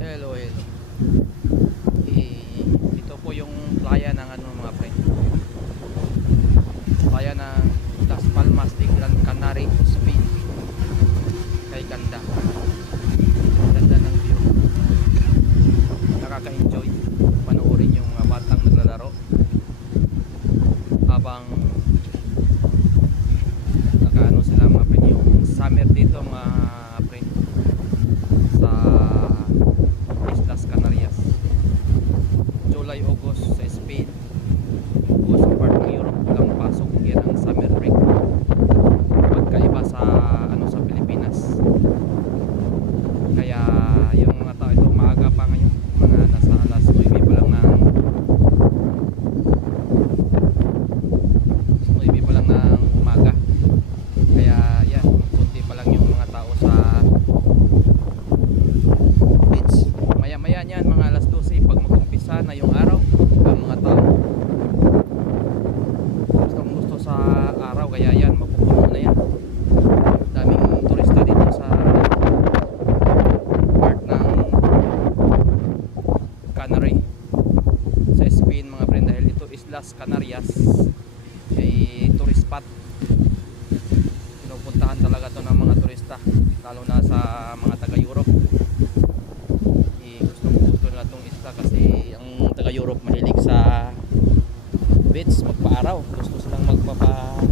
Hello, hello. Ito po yung playa ng mga friend. Playa ng Las Palmas de Gran Canaria, Spain. Kay ganda. Ganda ng view. Nakaka-enjoy panoorin yung mga batang naglalaro habang nakaano sila mga friend, yung summer dito mga friend sa Islas Canarias. July, August sa Spain o sa part ng Europe lang pasok yan ang summer break. Pagkaiba sa sa Pilipinas. Kaya yung mga tao ito maaga pa ngayon, mga nasa alas 9 pa lang ng umaga. Kaya yan, kunti pa lang yung mga tao sa beach. Maya maya niyan mga alas 12 pag mag-umpisa na yung araw, ang mga tao gustong gusto sa araw, kaya yan mapupuno na yan. Daming turista dito sa part ng Canary sa Spain mga friend, dahil ito Islas Canarias ay tourist spot. Pinupuntahan talaga to ng mga turista, lalo na sa mga taga Europe. Gusto nila itong isla kasi ang taga Europe mahilig sa beach, magpa-araw, gusto silang magpapa